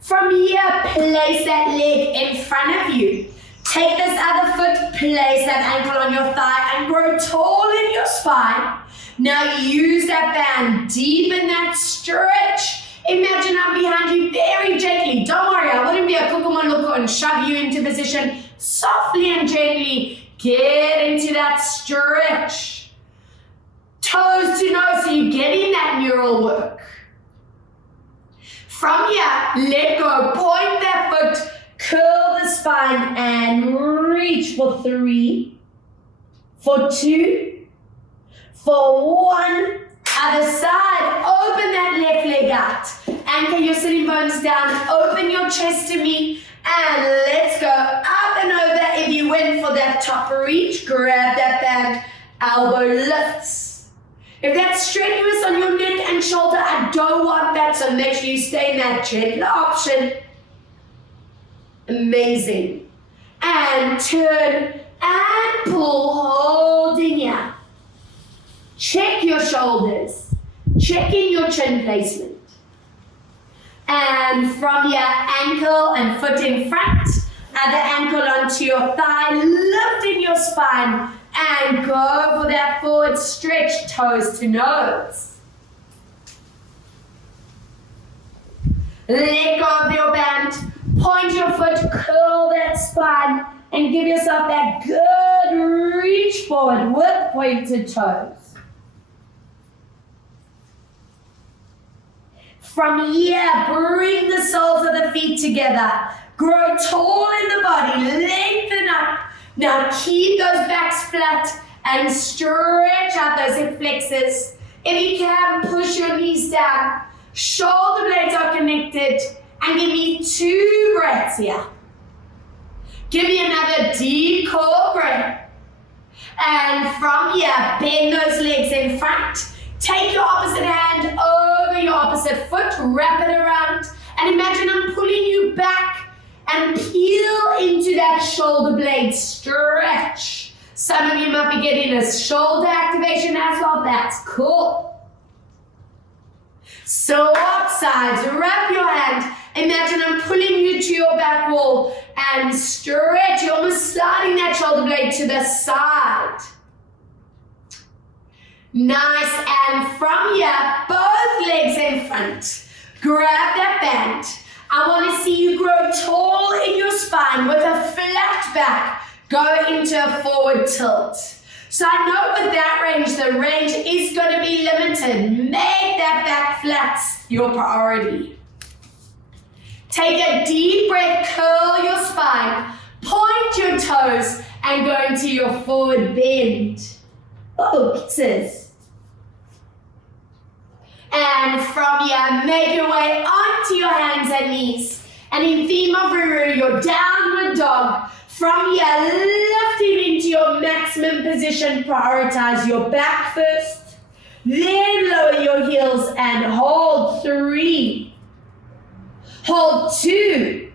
From here, place that leg in front of you. Take this other foot, place that ankle on your thigh and grow tall in your spine. Now use that band, deepen that stretch. Imagine I'm behind you very gently. Don't worry, I wouldn't be a kukumaluku and shove you into position. Softly and gently. Get into that stretch. Toes to nose, so you're getting that neural work. From here, let go. Point that foot, curl the spine, and reach for 3, for 2, for 1. Other side, open that left leg out. Anchor your sitting bones down, open your chest to me, and let's go up and over. If you went for that top reach, grab that band, elbow lifts. If that's strenuous on your neck and shoulder, I don't want that, so make sure you stay in that gentler option. Amazing. And turn and pull, holding here. Check your shoulders, checking your chin placement. And from your ankle and foot in front, Other ankle onto your thigh, lifting your spine, and go for that forward stretch, toes to nose. Let go of your band, point your foot, curl that spine, and give yourself that good reach forward with pointed toes. From here, bring the soles of the feet together. Grow tall in the body, lengthen up. Now keep those backs flat and stretch out those hip flexors. If you can, push your knees down. Shoulder blades are connected. And give me 2 breaths here. Give me another deep core breath. And from here, bend those legs in front. Take your opposite hand over your opposite foot, wrap it around, and imagine I'm pulling you back and peel into that shoulder blade stretch. Some of you might be getting a shoulder activation as well. That's cool. Swap sides, wrap your hand. Imagine I'm pulling you to your back wall and stretch. You're almost sliding that shoulder blade to the side. Nice, and from here, both legs in front. Grab that band. I want to see you grow tall in your spine with a flat back. Go into a forward tilt. So I know with that range, the range is going to be limited. Make that back flat your priority. Take a deep breath, curl your spine, point your toes, and go into your forward bend. Oh, kisses. And from here, make your way onto your hands and knees. And in theme of Ruru, your downward dog. From here, lifting into your maximum position, prioritize your back first. Then lower your heels and hold 3. Hold 2.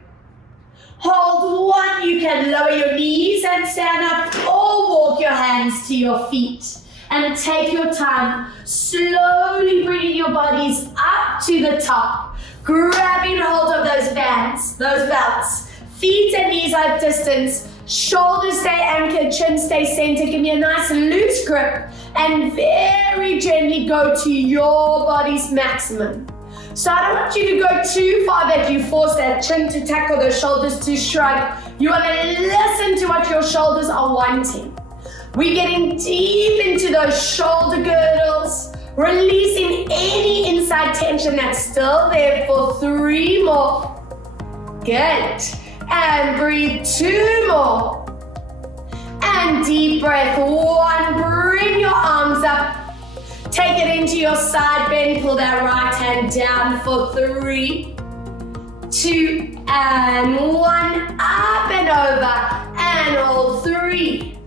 Hold 1. You can lower your knees and stand up or walk your hands to your feet. And take your time, slowly bringing your bodies up to the top, grabbing hold of those bands, those belts. Feet and knees at distance, shoulders stay anchored, chin stay centered. Give me a nice loose grip and very gently go to your body's maximum. So I don't want you to go too far that you force that chin to tackle, those shoulders to shrug. You want to listen to what your shoulders are wanting. We're getting deep into those shoulder girdles, releasing any inside tension that's still there for 3 more. Good. And breathe 2 more. And deep breath 1. Bring your arms up. Take it into your side bend. Pull that right hand down for 3, 2, and 1. Up and over. And hold 3,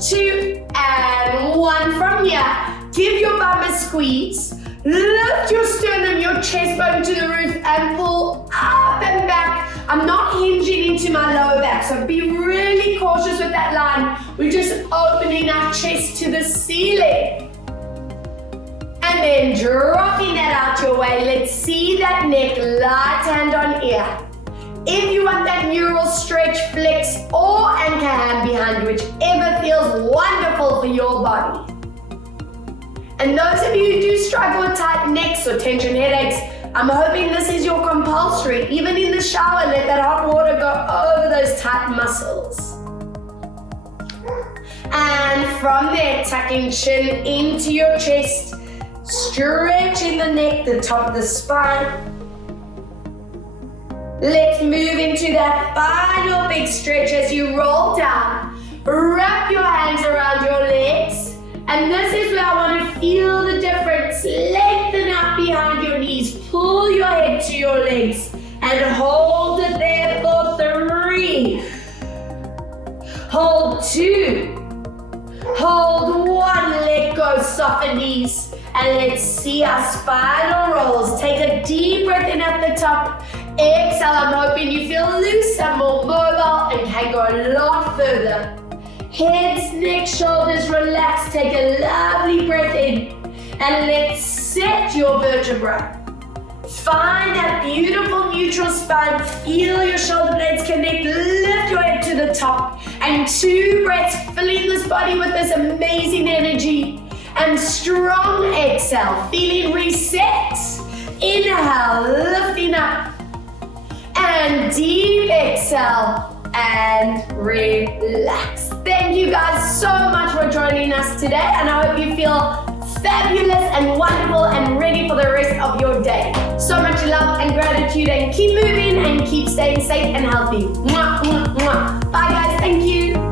2, and 1. From here, give your bum a squeeze. Lift your sternum, your chest bone to the roof, and pull up and back. I'm not hinging into my lower back, so be really cautious with that line. We're just opening our chest to the ceiling. And then dropping that out your way. Let's see that neck, light hand on ear. If you want that neural stretch, flex or anchor hand behind, whichever feels wonderful for your body. And those of you who do struggle with tight necks or tension headaches, I'm hoping this is your compulsory. Even in the shower, let that hot water go over those tight muscles. And from there, tucking chin into your chest, stretching the neck, the top of the spine. Let's move into that final big stretch as you roll down. Wrap your hands around your legs. And this is where I want to feel the difference. Lengthen out behind your knees. Pull your head to your legs. And hold it there for 3. Hold 2. Hold 1. Let go. Soften knees. And let's see our spinal rolls. Take a deep breath in at the top. Exhale. I'm hoping you feel loose and more mobile and can go a lot further. Heads, neck, shoulders, relax. Take a lovely breath in. And let's set your vertebra. Find that beautiful neutral spine. Feel your shoulder blades connect. Lift your head to the top. And 2 breaths, filling this body with this amazing energy. And strong exhale, feeling reset. Inhale, lifting up. And deep exhale and relax. Thank you guys so much for joining us today, and I hope you feel fabulous and wonderful and ready for the rest of your day. So much love and gratitude, and keep moving and keep staying safe and healthy. Mwah, mwah, mwah. Bye guys, thank you.